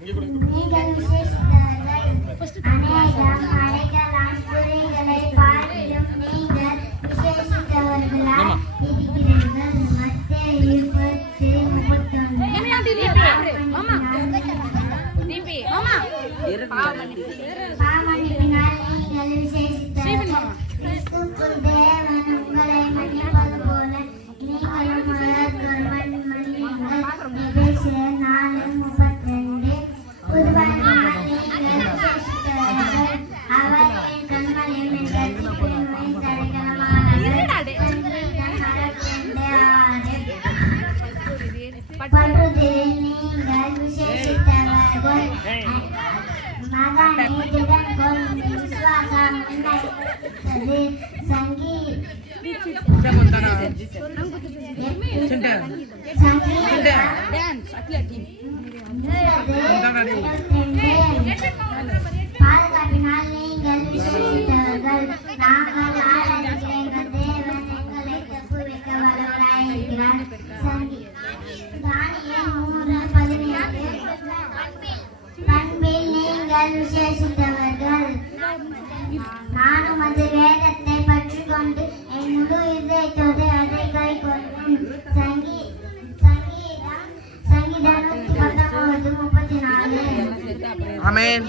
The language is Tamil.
நீங்கள் விசேஷித்தவர்கள் அநேகம் மலைகளாம் குறைகளை பார்க்கிலும் நீங்கள் விசேஷித்தவர்களாய் இருக்கிறீர்கள். மத்தேயு 10:31. பாவமன்னிப்பினால் நீங்கள் விசேஷித்தவர்கள். கிறிஸ்துவுக்குள் தேவன் உங்களை மன்னிப்பது போல நீங்களும் ஒருவருக்கொருவர் மன்னியுங்கள். எபேசியர் 4:32. புதுவனினால் நீங்கள் விசேஷித்தவர்கள். அவர் என் கண்மலையும் என் கற்பனையும் என் தடைக்கலமானவர். சங்கீதம் 62:6. படுதில் நீங்கள் விசேஷித்தவர்கள். மகனே திடன் கொள், விசுவாசம் உன்னைத்தது. பாதுகாப்பினால் நீங்கள் விசேஷித்தவர்கள். நாங்கள் ஆராதிக்கிற எங்கள் தேவன் எங்களை தப்புவிக்க வல்லவராயிருக்கிறார். தானியேல் 3:17. பண்பில் நீங்கள் விசேஷித்தவர்கள். நான் உமது வேதத்தை பற்றிக்கொண்டு என் முழு இதயத்தோடு அதை கைக்கொள்வேன். சங்கீதம் 119:34. ஆமென்.